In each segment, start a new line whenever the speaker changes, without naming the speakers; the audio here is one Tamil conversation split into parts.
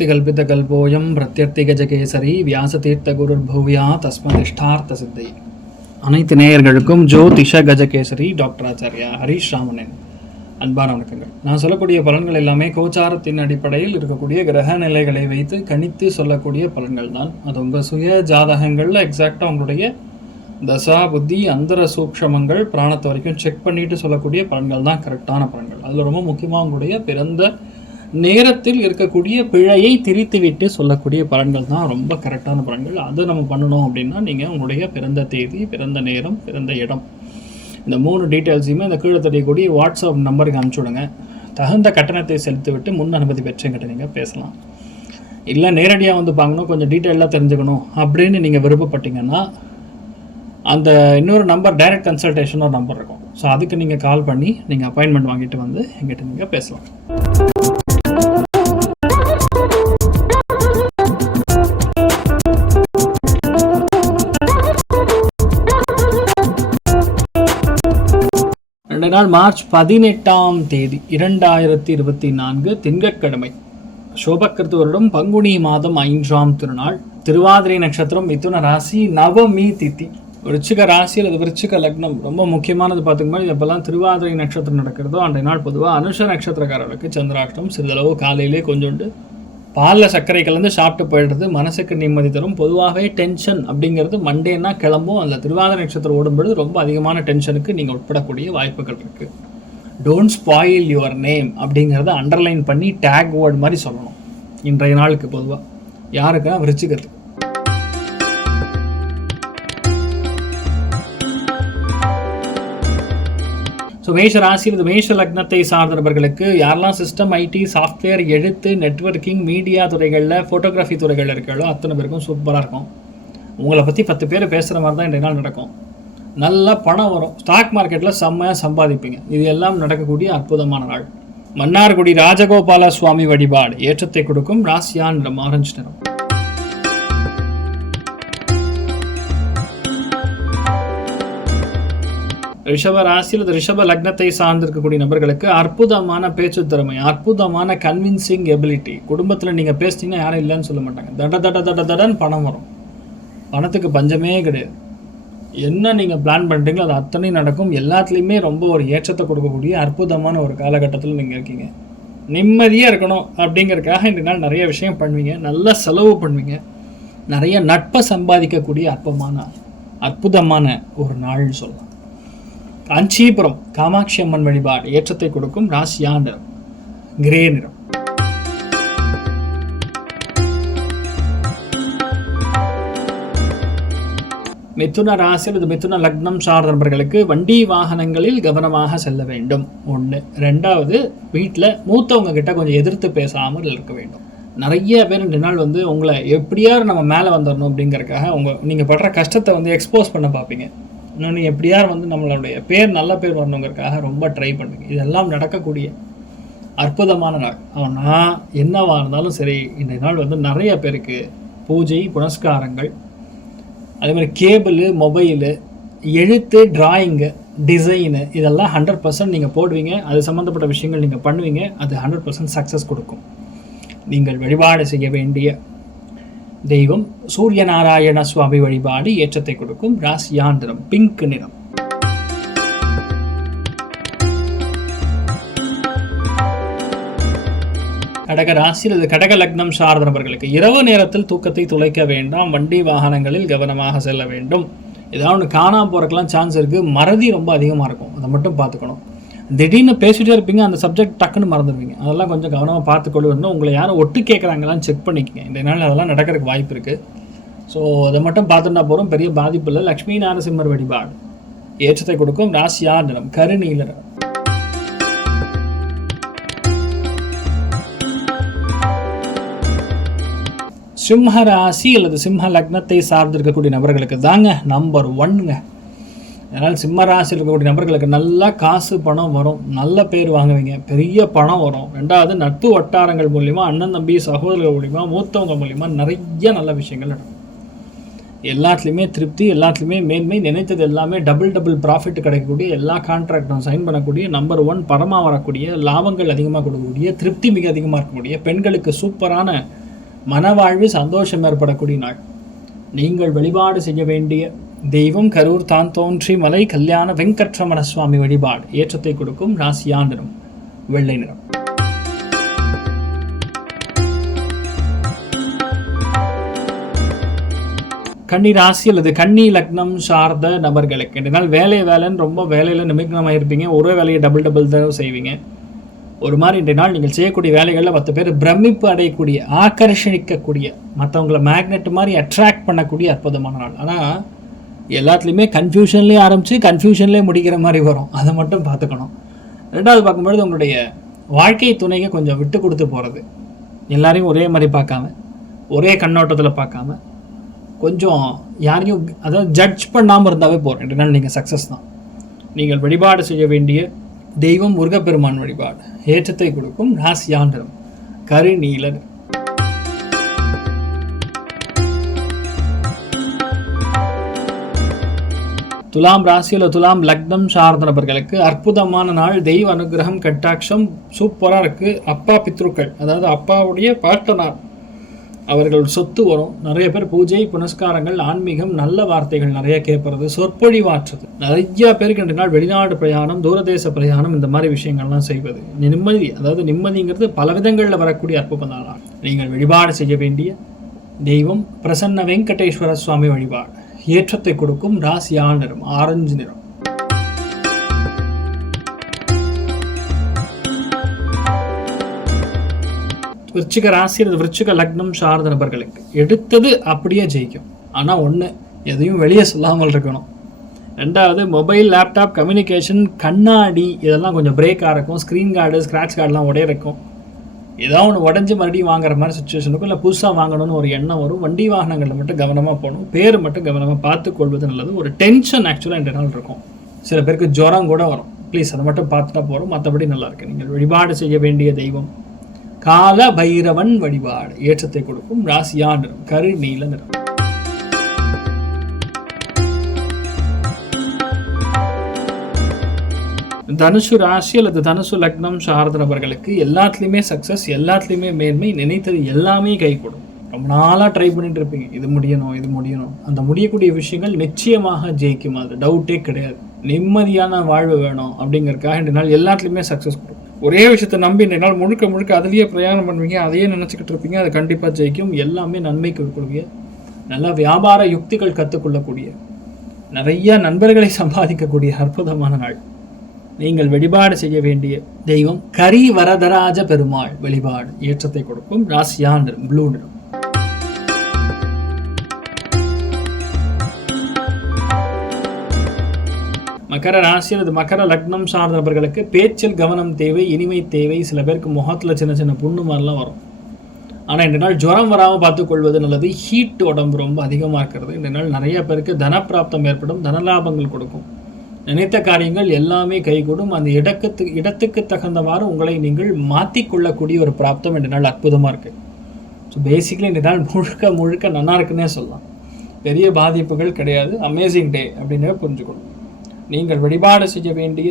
சக்திகல்பிதகல்போயம் பிரத்யர்த்திகஜகேசரி வியாசதீர்த்த குருர் பூவியா தஸ்மதிஷ்டார்த்த சித்தை அனைத்து நேயர்களுக்கும் ஜோதிஷ கஜகேசரி டாக்டர் ஆச்சாரியா ஹரீஷ் ராமனன் அன்பான வணக்கங்கள். நான் சொல்லக்கூடிய பலன்கள் எல்லாமே கோச்சாரத்தின் அடிப்படையில் இருக்கக்கூடிய கிரக நிலைகளை வைத்து கணித்து சொல்லக்கூடிய பலன்கள் தான். அது உங்கள் சுய ஜாதகங்களில் எக்ஸாக்டாக உங்களுடைய தசா புத்தி அந்தர சூக்ஷமங்கள் பிராணத்தை வரைக்கும் செக் பண்ணிட்டு சொல்லக்கூடிய பலன்கள் தான் கரெக்டான பலன்கள். அதில் ரொம்ப முக்கியமாக உங்களுடைய பிறந்த நேரத்தில் இருக்கக்கூடிய பிழையை திரித்துவிட்டு சொல்லக்கூடிய பலன்கள் தான் ரொம்ப கரெக்டான பலன்கள். அதை நம்ம பண்ணணும் அப்படின்னா நீங்கள் உங்களுடைய பிறந்த தேதி பிறந்த நேரம் பிறந்த இடம். இந்த மூணு டீட்டெயில்ஸையுமே இந்த கீழே தெரியக்கூடிய வாட்ஸ்அப் நம்பருக்கு அனுப்பிச்சி விடுங்க. தகுந்த கட்டணத்தை செலுத்திவிட்டு முன் அனுமதி பெற்றுங்கிட்ட நீங்கள் பேசலாம். இல்லை நேரடியாக வந்து பார்க்கணும் கொஞ்சம் டீட்டெயிலாக தெரிஞ்சுக்கணும் அப்படின்னு நீங்கள் விருப்பப்பட்டீங்கன்னா அந்த இன்னொரு நம்பர் டைரக்ட் கன்சல்டேஷன் ஒரு நம்பர் இருக்கும். ஸோ அதுக்கு நீங்கள் கால் பண்ணி நீங்கள் அப்பாயின்மெண்ட் வாங்கிட்டு வந்து எங்கிட்ட நீங்கள் பேசலாம். ரெண்டு நாள் மார்ச் பதினெட்டாம் தேதி இரண்டாயிரத்தி இருபத்தி நான்கு திங்கட்கிழமை சோபக்கிருத்து வருடம் பங்குனி மாதம் ஐந்தாம் திருநாள் திருவாதிரை நட்சத்திரம் மிதுன ராசி நவமி திதி. விருச்சிக ராசி அல்லது விருச்சிக லக்னம் ரொம்ப முக்கியமானது பார்த்துக்கும்போது எப்பெல்லாம் திருவாதிரை நட்சத்திரம் நடக்கிறதோ அன்றைய நாள் பொதுவாக அனுஷ நட்சத்திரக்காரர்களுக்கு சந்திராஷ்டம் சிறிதளவு காலையிலே கொஞ்சோண்டு பாலில் சர்க்கரை கலந்து சாப்பிட்டு போயிடுறது மனசுக்கு நிம்மதி தரும். பொதுவாகவே டென்ஷன் அப்படிங்கிறது மண்டேன்னா கிளம்பும். அந்த திருவாத நட்சத்திரம் ஓடும்பொழுது ரொம்ப அதிகமான டென்ஷனுக்கு நீங்கள் உட்படக்கூடிய வாய்ப்புகள் இருக்குது டோன்ட் ஸ்பாயில் யுவர் நேம் அப்படிங்கிறத அண்டர்லைன் பண்ணி டேக் வேர்டு மாதிரி சொல்லணும். இன்றைய நாளுக்கு பொதுவாக யாருக்குன்னா விருச்சிகத்துக்கு. ஸோ மேஷ ராசி இது மேஷ லக்னத்தை சார்ந்தவர்களுக்கு யாரெல்லாம் சிஸ்டம் ஐடி சாஃப்ட்வேர் எழுத்து நெட்வொர்க்கிங் மீடியா துறைகளில் ஃபோட்டோகிராஃபி துறைகளில் இருக்காளோ அத்தனை பேருக்கும் சூப்பராக இருக்கும். உங்களை பற்றி பத்து பேர் பேசுகிற மாதிரி தான் இன்றைய நாள் நடக்கும். நல்ல பணம் வரும். ஸ்டாக் மார்க்கெட்டில் செம்மையாக சம்பாதிப்பீங்க. இது எல்லாம் நடக்கக்கூடிய அற்புதமான நாள். மன்னார்குடி ராஜகோபால சுவாமி வழிபாடு. ஏற்றத்தை கொடுக்கும் ராசியான் நிறம் ஆரஞ்சு நிறம் ரிஷப ராசியில் அல்லது ரிஷப லக்னத்தை சார்ந்திருக்கக்கூடிய நபர்களுக்கு அற்புதமான பேச்சு திறமை அற்புதமான கன்வின்சிங் எபிலிட்டி குடும்பத்தில் நீங்கள் பேசிட்டீங்கன்னா யாரும் இல்லைன்னு சொல்ல மாட்டாங்க. தட தட தட தடன்னு பணம் வரும். பணத்துக்கு பஞ்சமே கிடையாது. என்ன நீங்கள் பிளான் பண்ணுறீங்களோ அது அத்தனையும் நடக்கும். எல்லாத்துலேயுமே ரொம்ப ஒரு ஏற்றத்தை கொடுக்கக்கூடிய அற்புதமான ஒரு காலகட்டத்தில் நீங்கள் இருக்கீங்க. நிம்மதியாக இருக்கணும் அப்படிங்கிறதுக்காக இந்த நாள் நிறைய விஷயம் பண்ணுவீங்க. நல்லா செலவு பண்ணுவீங்க. நிறைய நட்பை சம்பாதிக்கக்கூடிய அற்பமான அற்புதமான ஒரு நாள்னு சொல்லலாம். அஞ்சீபுரம் காமாட்சி அம்மன் வழிபாடு ஏற்றத்தை கொடுக்கும் ராசியா நிறம் கிரே நிறம். மிதுன ராசி அல்லது மிதுன லக்னம் சார்ந்த நபர்களுக்கு வண்டி வாகனங்களில் கவனமாக செல்ல வேண்டும். ஒன்று ரெண்டாவது வீட்டில் மூத்தவங்க கிட்ட கொஞ்சம் எதிர்த்து பேசாமல் இருக்க வேண்டும். நிறைய பேர் ரெண்டு நாள் வந்து உங்களை எப்படியாவது நம்ம மேலே வந்துடணும் அப்படிங்கிறக்காக உங்கள் நீங்கள் படுற கஷ்டத்தை வந்து எக்ஸ்போஸ் பண்ண பார்ப்பீங்க. இன்னொன்று எப்படியார் வந்து நம்மளுடைய பேர் நல்ல பேர் வரணுங்கிறதுக்காக ரொம்ப ட்ரை பண்ணுங்க. இதெல்லாம் நடக்கக்கூடிய அற்புதமான நாள். ஆனால் என்னவா இருந்தாலும் சரி இந்த நாள் வந்து நிறைய பேருக்கு பூஜை புனஸ்காரங்கள் அதே மாதிரி கேபிள் மொபைலு எழுத்து டிராயிங்கு டிசைனு இதெல்லாம் ஹண்ட்ரட் பர்சன்ட் நீங்கள் போடுவீங்க. அது சம்மந்தப்பட்ட விஷயங்கள் நீங்கள் பண்ணுவீங்க. அது ஹண்ட்ரட் பர்சன்ட் சக்ஸஸ் கொடுக்கும். நீங்கள் வழிபாடு செய்ய வேண்டிய தெய்வம் சூரிய நாராயண சுவாமி வழிபாடு ஏற்றத்தை கொடுக்கும் ராசியாந்திரம் பிங்க் நிறம். கடக ராசி அல்லது கடக லக்னம் சார்ந்த நபர்களுக்கு இரவு நேரத்தில் தூக்கத்தை துளைக்க வேண்டாம். வண்டி வாகனங்களில் கவனமாக செல்ல வேண்டும். ஏதாவது ஒன்று காணாம போறதுக்கெல்லாம் சான்ஸ் இருக்குது மறதி ரொம்ப அதிகமாக இருக்கும். அதை மட்டும் பார்த்துக்கணும். திடீர்னு பேசிகிட்டே இருப்பீங்க அந்த சப்ஜெக்ட் டக்குன்னு மறந்துடுவீங்க. அதெல்லாம் கொஞ்சம் கவனமாக பார்த்துக்கொள்ளணும் உங்களை யாரும் ஒட்டு கேட்குறாங்களான்னு செக் பண்ணிக்கங்க. இந்த நாள் அதெல்லாம் நடக்கிறதுக்கு வாய்ப்பு இருக்குது ஸோ அதை மட்டும் பார்த்துட்டா போகிறோம் பெரிய பாதிப்பு இல்லை. லக்ஷ்மி நாரசிம்மர் வழிபாடு. ஏற்றத்தை கொடுக்கும். ராசியார் நிறம். கருநீல நிறம். சிம்ம ராசி அல்லது சிம்ம லக்னத்தை சார்ந்திருக்கக்கூடிய நபர்களுக்கு தாங்க நம்பர் ஒன்னுங்க அதனால் சிம்ம ராசியில் இருக்கக்கூடிய நபர்களுக்கு நல்லா காசு பணம் வரும். நல்ல பேர் வாங்குவீங்க. பெரிய பணம் வரும். ரெண்டாவது நட்பு வட்டாரங்கள் மூலிமா அண்ணன் தம்பி சகோதரர்கள் மூலிமா மூத்தவங்க மூலிமா நிறைய நல்ல விஷயங்கள் நடக்கும். எல்லாத்துலேயுமே திருப்தி எல்லாத்துலேயுமே மேன்மை. நினைத்தது எல்லாமே டபுள் டபுள் ப்ராஃபிட் கிடைக்கக்கூடிய எல்லா கான்ட்ராக்டும் சைன் பண்ணக்கூடிய நம்பர் ஒன் பரமாக வரக்கூடிய லாபங்கள் அதிகமாக கொடுக்கக்கூடிய திருப்தி மிக அதிகமாக இருக்கக்கூடிய பெண்களுக்கு சூப்பரான மனவாழ்வு சந்தோஷம் ஏற்படக்கூடிய நாள். நீங்கள் வழிபாடு செய்ய வேண்டிய தெய்வம் கரூர் தான் தோன்றி மலை கல்யாண வெங்கட்ரமண சுவாமி வழிபாடு. ஏற்றத்தை கொடுக்கும் ராசியா நிறம் வெள்ளை நிறம். கன்னி ராசி அல்லது கன்னி லக்னம் சார்ந்த நபர்களுக்கு இதனால் வேலை வேலைன்னு ரொம்ப வேலையில் நிமிக்னமாக இருப்பீங்க ஒரே வேலையை டபுள் டபுள் தடவை செய்வீங்க. ஒரு மாதிரி இன்றைய நாள் நீங்கள் செய்யக்கூடிய வேலைகளில் பத்து பேர் பிரமிப்பு அடையக்கூடிய ஆக்கர்ஷணிக்கக்கூடிய மற்றவங்களை மேக்னெட் மாதிரி அட்ராக்ட் பண்ணக்கூடிய அற்புதமான நாள். ஆனால் எல்லாத்துலேயுமே கன்ஃபியூஷன்லேயே ஆரம்பித்து கன்ஃபியூஷன்லேயே முடிக்கிற மாதிரி வரும். அதை மட்டும் பார்த்துக்கணும். ரெண்டாவது பார்க்கும்பொழுது உங்களுடைய வாழ்க்கை துணைங்க கொஞ்சம் விட்டு கொடுத்து போகிறது எல்லாரையும் ஒரே மாதிரி பார்க்காம ஒரே கண்ணோட்டத்தில் பார்க்காம கொஞ்சம் யாரையும் அதாவது ஜட்ஜ் பண்ணாமல் இருந்தாவே போகிறோம் ரெண்டு நாள் நீங்கள் சக்ஸஸ் தான். நீங்கள் வழிபாடு செய்ய வேண்டிய தெய்வம் முருகப்பெருமான் வழிபாடு. ஏற்றத்தை கொடுக்கும் ராசியாண்டரம் கருநீலன் துலாம் ராசியில் துலாம் லக்னம் சார்ந்த நபர்களுக்கு அற்புதமான நாள். தெய்வ அனுகிரகம் கட்டாட்சம் சூப்பராக இருக்குது அப்பா பித்ருக்கள். அதாவது அப்பாவுடைய பாட்டனார் அவர்கள் சொத்து வரும். நிறைய பேர் பூஜை புனஸ்காரங்கள் ஆன்மீகம் நல்ல வார்த்தைகள் நிறைய கேட்பறது சொற்பொழிவாற்றுறது நிறைய பேருக்கு ரெண்டு நாள் வெளிநாடு பிரயாணம் தூரதேச பிரயாணம் இந்த மாதிரி விஷயங்கள்லாம் செய்வது. நிம்மதி அதாவது நிம்மதிங்கிறது பல விதங்களில் வரக்கூடிய அற்புதமான நாள். நீங்கள் வழிபாடு செய்ய வேண்டிய தெய்வம் பிரசன்ன வெங்கடேஸ்வர சுவாமி வழிபாடு. ஏற்றத்தை கொடுக்கும் ராசியான நிறம் ஆரஞ்சு நிறம். விருச்சிக ராசி அல்லது விருச்சிக லக்னம் சார்ந்த நபர்களுக்கு எடுத்தது அப்படியே ஜெயிக்கும். ஆனால் ஒன்று எதையும் வெளியே சொல்லாமல் இருக்கணும். ரெண்டாவது மொபைல் லேப்டாப் கம்யூனிகேஷன் கண்ணாடி இதெல்லாம் கொஞ்சம் பிரேக்காக இருக்கும். ஸ்க்ரீன் கார்டு ஸ்க்ராட்ச் கார்டெலாம் உடைய இருக்கும் ஏதாவது ஒன்று உடஞ்சி மறுபடியும் வாங்குற மாதிரி சுச்சுவேஷனுக்கும் இல்லை புதுசாக வாங்கணும்னு ஒரு எண்ணம் வரும். வண்டி வாகனங்களில் மட்டும் கவனமாக போகணும். பேர் மட்டும் கவனமாக பார்த்து கொள்வது நல்லது. ஒரு டென்ஷன் ஆக்சுவலாக ரெண்டு நாள் இருக்கும். சில பேருக்கு ஜுரம் கூட வரும். ப்ளீஸ் அதை மட்டும் பார்த்துட்டா போகிறோம் மற்றபடி நல்லாயிருக்கு நீங்கள் வழிபாடு செய்ய வேண்டிய தெய்வம். கால பைரவன் வழிபாடு. ஏற்றத்தை கொடுக்கும். ராசியா நிறம். கரு நீல நிறம். தனுசு ராசி அல்லது தனுசு லக்னம் சார்ந்த நபர்களுக்கு எல்லாத்துலேயுமே சக்ஸஸ் எல்லாத்துலேயுமே மேன்மை நினைத்தது எல்லாமே கை கொடுக்கும் ரொம்ப நாளாக ட்ரை பண்ணிட்டு இருப்பீங்க. இது முடியணும் இது முடியணும். அந்த முடியக்கூடிய விஷயங்கள் நிச்சயமாக ஜெயிக்கும். அது டவுட்டே கிடையாது. நிம்மதியான வாழ்வு வேணும் அப்படிங்கிறதுக்காக ரெண்டு நாள் எல்லாத்துலேயுமே சக்ஸஸ் கொடுக்கும். ஒரே விஷயத்தை நம்பி ரெண்டு நாள் முழுக்க முழுக்க அதுலேயே பிரயாணம் பண்ணுவீங்க. அதையே நினச்சிக்கிட்டு இருப்பீங்க. அது கண்டிப்பாக ஜெயிக்கும். எல்லாமே நன்மைக்கு கொடுக்கக்கூடிய நல்ல வியாபார யுக்திகள் கற்றுக்கொள்ளக்கூடிய நிறைய நண்பர்களை சம்பாதிக்கக்கூடிய அற்புதமான நாள். நீங்கள் வழிபாடு செய்ய வேண்டிய தெய்வம் கரி வரதராஜ பெருமாள் வழிபாடு. ஏற்றத்தை கொடுக்கும் ராசியா நிறம் ப்ளூ நிறம். மகர ராசி அல்லது மகர லக்னம் சார்ந்த நபர்களுக்கு பேச்சில் கவனம் தேவை இனிமை தேவை. சில பேருக்கு முகத்தில் சின்ன சின்ன புண்ணு மாதிரிலாம் வரும். ஆனால் இந்த நாள் ஜுரம் வராமல் பார்த்துக்கொள்வது நல்லது. ஹீட் உடம்பு ரொம்ப அதிகமாக இருக்கிறது. இந்த நாள் நிறைய பேருக்கு தனப்பிராப்தம் ஏற்படும் தனலாபங்கள் கொடுக்கும். நினைத்த காரியங்கள் எல்லாமே கைகூடும். அந்த இடத்துக்கு இடத்துக்கு தகுந்தவாறு உங்களை நீங்கள் மாற்றிக்கொள்ளக்கூடிய ஒரு பிராப்தம் என்ற நாள் அற்புதமாக இருக்குது ஸோ பேசிக்கலி இந்த நாள் முழுக்க முழுக்க நல்லா இருக்குன்னே சொல்லலாம். பெரிய பாதிப்புகள் கிடையாது. அமேசிங் டே அப்படின்னு புரிஞ்சுக்கணும். நீங்கள் வழிபாடு செய்ய வேண்டிய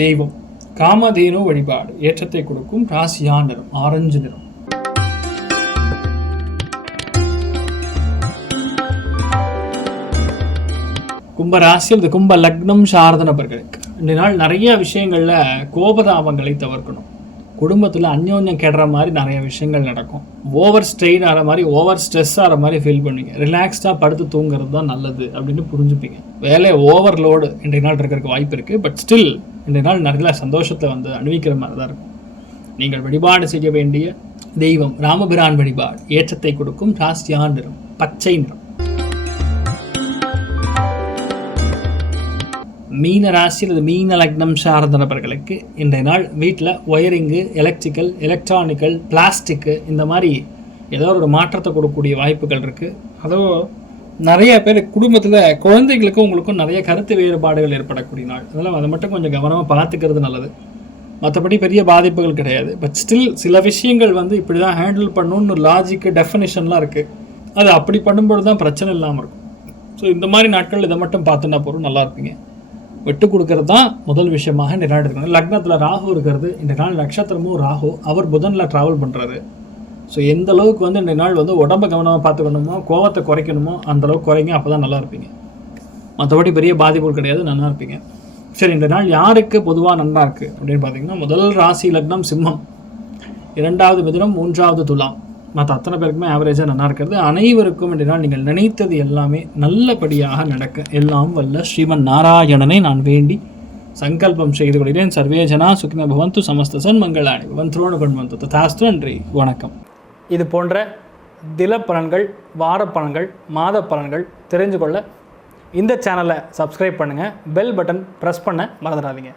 தெய்வம் காமதேனு வழிபாடு ஏற்றத்தை கொடுக்கும் ராசியா நிறம் ஆரஞ்சு நிறம். கும்ப ராசி அல்லது கும்ப லக்னம் சார்ந்த நபர்களுக்கு. இந்த நாள் நிறைய விஷயங்களில் கோபதாபங்களை தவிர்க்கணும். குடும்பத்தில் அந்யோன்யம் கெடுற மாதிரி நிறைய விஷயங்கள் நடக்கும். ஓவர் ஸ்ட்ரெயின் ஆகிற மாதிரி ஓவர் ஸ்ட்ரெஸ் ஆகிற மாதிரி ஃபீல் பண்ணுவீங்க. ரிலாக்ஸ்டாக படுத்து தூங்குறது தான் நல்லது அப்படின்னு புரிஞ்சுப்பீங்க. வேலை ஓவர்லோடு இன்றைய நாள் இருக்கிறதுக்கு வாய்ப்பு இருக்குது பட் ஸ்டில் இன்றைய நாள் நிறைய சந்தோஷத்தை வந்து அனுபவிக்கிற மாதிரி தான் இருக்கும். நீங்கள் வழிபாடு செய்ய வேண்டிய தெய்வம் ராமபிரான் வழிபாடு ஏற்றத்தை கொடுக்கும் ராசியா நிறம் பச்சை நிறம். மீன ராசி அல்லது மீன லக்னம் சார்ந்த நபர்களுக்கு இன்றைய நாள் வீட்டில் ஒயரிங்கு எலக்ட்ரிக்கல் எலக்ட்ரானிக்கல் பிளாஸ்டிக்கு இந்த மாதிரி ஏதோ ஒரு மாற்றத்தை கொடுக்கக்கூடிய வாய்ப்புகள் இருக்குது அதோ நிறைய பேர் குடும்பத்தில் குழந்தைகளுக்கும் உங்களுக்கும் நிறைய கருத்து வேறுபாடுகள் ஏற்படக்கூடிய நாள். அதெல்லாம் அதை மட்டும் கொஞ்சம் கவனமாக பார்த்துக்கிறது நல்லது. மற்றபடி பெரிய பாதிப்புகள் கிடையாது. பட் ஸ்டில் சில விஷயங்கள் வந்து இப்படி தான் ஹேண்டில் பண்ணணும்னு லாஜிக்கு டெஃபினேஷன்லாம் இருக்குது அது அப்படி பண்ணும்போது தான் பிரச்சனை இல்லாமல் இருக்கும். ஸோ இந்த மாதிரி நாட்கள் இதை மட்டும் பார்த்துன்னா போகிறோம் நல்லா இருப்பீங்க. விட்டு கொடுக்கறது தான் முதல் விஷயமாக இந்த நாள் இருக்கணும் லக்னத்தில் ராகு இருக்கிறது. இந்த நாள் நட்சத்திரமும் ராகு. அவர் புதனில் ட்ராவல் பண்ணுறாரு ஸோ எந்த அளவுக்கு வந்து இந்த நாள் வந்து உடம்ப கவனமாக பார்த்துக்கணுமோ கோவத்தை குறைக்கணுமோ அந்தளவுக்கு குறைங்க அப்போ தான் நல்லா இருப்பீங்க. மற்றபடி பெரிய பாதிப்புகள் கிடையாது நல்லா இருப்பீங்க. சரி இந்த நாள் யாருக்கு பொதுவாக நல்லா இருக்குது அப்படின்னு பார்த்தீங்கன்னா முதல் ராசி லக்னம் சிம்மம். இரண்டாவது மிதுனம் மூன்றாவது துலாம். மற்ற அத்தனை பேருக்குமே ஆவரேஜாக நல்லா இருக்கிறது. அனைவருக்கும் என்றால் நீங்கள் நினைத்தது எல்லாமே நல்லபடியாக நடக்க. எல்லாம் வல்ல ஸ்ரீமன் நாராயணனை நான் வேண்டி சங்கல்பம் செய்து கொள்கிறேன். சர்வேஜனா சுக்கின பவந்து சமஸ்த சன்மங்களாணி பவந்த்ரோணு கொண்டு ததாஸ்து. நன்றி. வணக்கம். இது போன்ற தில பலன்கள் வார பலன்கள் மாத பலன்கள் தெரிஞ்சு கொள்ள இந்த சேனலை சப்ஸ்கிரைப் பண்ணுங்கள் பெல் பட்டன் ப்ரெஸ் பண்ண மறந்துடாதீங்க.